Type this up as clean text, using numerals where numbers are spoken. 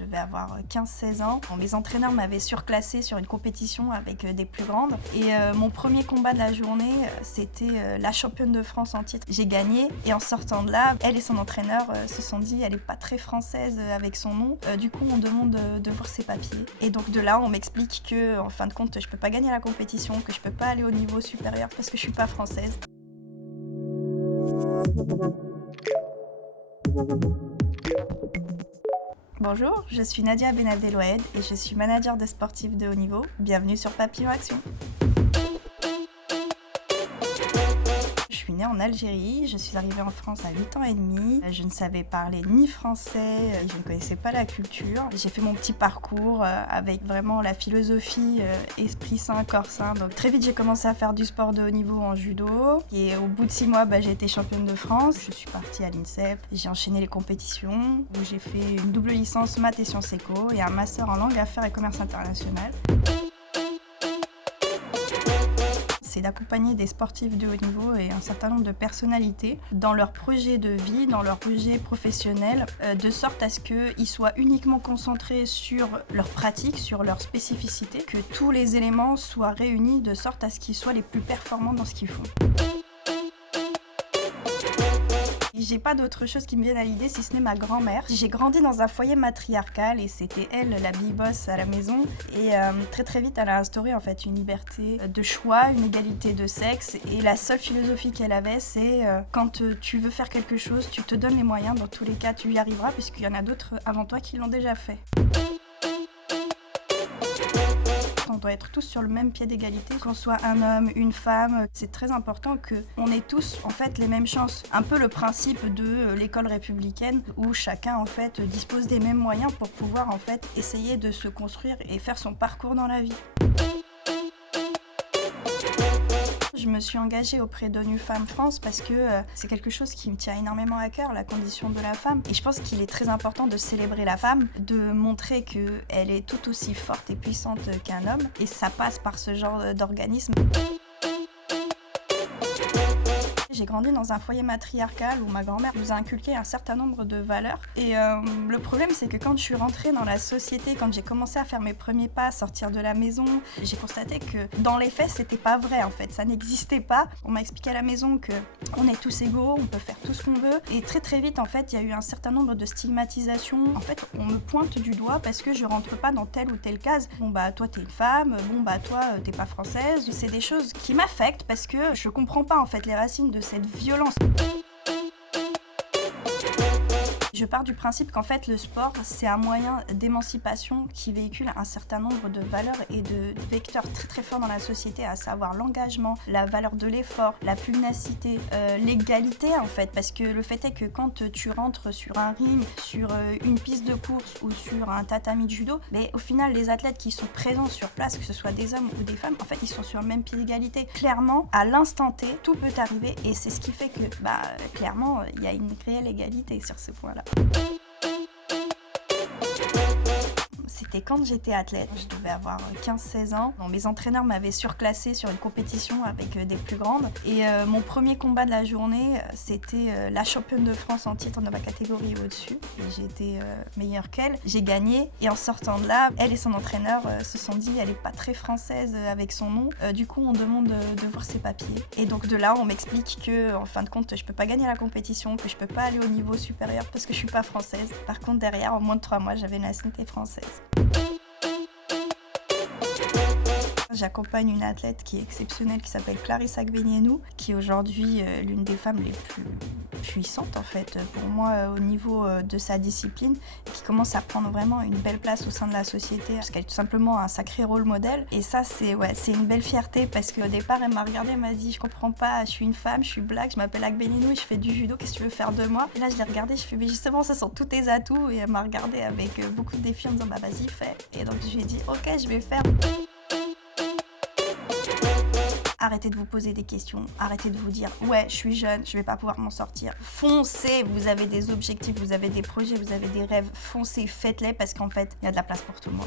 Je devais avoir 15-16 ans. Bon, mes entraîneurs m'avaient surclassée sur une compétition avec des plus grandes. Et mon premier combat de la journée, c'était la championne de France en titre. J'ai gagné et en sortant de là, elle et son entraîneur se sont dit elle est pas très française avec son nom. Du coup, on demande de voir ses papiers. Et donc de là, on m'explique que en fin de compte, je peux pas gagner la compétition, que je peux pas aller au niveau supérieur parce que je suis pas française. Bonjour, je suis Nadia Benabdelouahed et je suis manager de sportifs de haut niveau. Bienvenue sur Papillon Action. Je suis née en Algérie, je suis arrivée en France à 8 ans et demi. Je ne savais parler ni français, je ne connaissais pas la culture. J'ai fait mon petit parcours avec vraiment la philosophie esprit sain, corps sain. Donc très vite j'ai commencé à faire du sport de haut niveau en judo. Et au bout de 6 mois, j'ai été championne de France. Je suis partie à l'INSEP, j'ai enchaîné les compétitions où j'ai fait une double licence maths et sciences éco et un master en langue, affaires et commerce international. C'est d'accompagner des sportifs de haut niveau et un certain nombre de personnalités dans leur projet de vie, dans leur projet professionnel, de sorte à ce qu'ils soient uniquement concentrés sur leur pratique, sur leur spécificité, que tous les éléments soient réunis de sorte à ce qu'ils soient les plus performants dans ce qu'ils font. J'ai pas d'autre chose qui me vienne à l'idée si ce n'est ma grand-mère. J'ai grandi dans un foyer matriarcal et c'était elle la big boss à la maison. Et très vite, elle a instauré en fait une liberté de choix, une égalité de sexe. Et la seule philosophie qu'elle avait, c'est quand tu veux faire quelque chose, tu te donnes les moyens. Dans tous les cas, tu y arriveras puisqu'il y en a d'autres avant toi qui l'ont déjà fait. On doit être tous sur le même pied d'égalité, qu'on soit un homme, une femme. C'est très important qu'on ait tous en fait les mêmes chances. Un peu le principe de l'école républicaine où chacun en fait dispose des mêmes moyens pour pouvoir en fait essayer de se construire et faire son parcours dans la vie. Je me suis engagée auprès d'ONU Femmes France parce que c'est quelque chose qui me tient énormément à cœur, la condition de la femme. Et je pense qu'il est très important de célébrer la femme, de montrer qu'elle est tout aussi forte et puissante qu'un homme. Et ça passe par ce genre d'organisme. J'ai grandi dans un foyer matriarcal où ma grand-mère nous a inculqué un certain nombre de valeurs. Et le problème, c'est que quand je suis rentrée dans la société, quand j'ai commencé à faire mes premiers pas, sortir de la maison, j'ai constaté que dans les faits, c'était pas vrai en fait, ça n'existait pas. On m'a expliqué à la maison qu'on est tous égaux, on peut faire tout ce qu'on veut. Et très vite, en fait, il y a eu un certain nombre de stigmatisations. En fait, on me pointe du doigt parce que je rentre pas dans telle ou telle case. Bon toi t'es une femme, toi t'es pas française. C'est des choses qui m'affectent parce que je comprends pas en fait les racines de cette violence. Je pars du principe qu'en fait le sport c'est un moyen d'émancipation qui véhicule un certain nombre de valeurs et de vecteurs très forts dans la société, à savoir l'engagement, la valeur de l'effort, la pugnacité, l'égalité en fait, parce que le fait est que quand tu rentres sur un ring, sur une piste de course ou sur un tatami de judo, mais au final les athlètes qui sont présents sur place, que ce soit des hommes ou des femmes, en fait ils sont sur le même pied d'égalité. Clairement, à l'instant T, tout peut arriver et c'est ce qui fait que clairement il y a une réelle égalité sur ce point-là. C'était quand j'étais athlète, je devais avoir 15-16 ans. Bon, mes entraîneurs m'avaient surclassée sur une compétition avec des plus grandes. Et mon premier combat de la journée, c'était la championne de France en titre de ma catégorie au-dessus. J'ai été meilleure qu'elle, j'ai gagné. Et en sortant de là, elle et son entraîneur se sont dit elle est pas très française avec son nom. Du coup, on demande de voir ses papiers. Et donc de là, on m'explique que en fin de compte, je peux pas gagner la compétition, que je peux pas aller au niveau supérieur parce que je suis pas française. Par contre, derrière, en moins de 3 mois, j'avais une nationalité française. J'accompagne une athlète qui est exceptionnelle, qui s'appelle Clarisse Agbenienou, qui est aujourd'hui l'une des femmes les plus puissantes en fait pour moi au niveau de sa discipline, et qui commence à prendre vraiment une belle place au sein de la société parce qu'elle est tout simplement un sacré rôle modèle. Et ça c'est une belle fierté parce qu'au départ elle m'a regardée, elle m'a dit je comprends pas, je suis une femme, je suis black, je m'appelle Agbenienou, je fais du judo, qu'est-ce que tu veux faire de moi? Et là je l'ai regardée, je fais mais justement ce sont tous tes atouts, et elle m'a regardée avec beaucoup de défis en me disant vas-y fais. Et donc je lui ai dit ok je vais faire. Arrêtez de vous poser des questions, arrêtez de vous dire « ouais, je suis jeune, je vais pas pouvoir m'en sortir ». Foncez, vous avez des objectifs, vous avez des projets, vous avez des rêves, foncez, faites-les parce qu'en fait, il y a de la place pour tout le monde.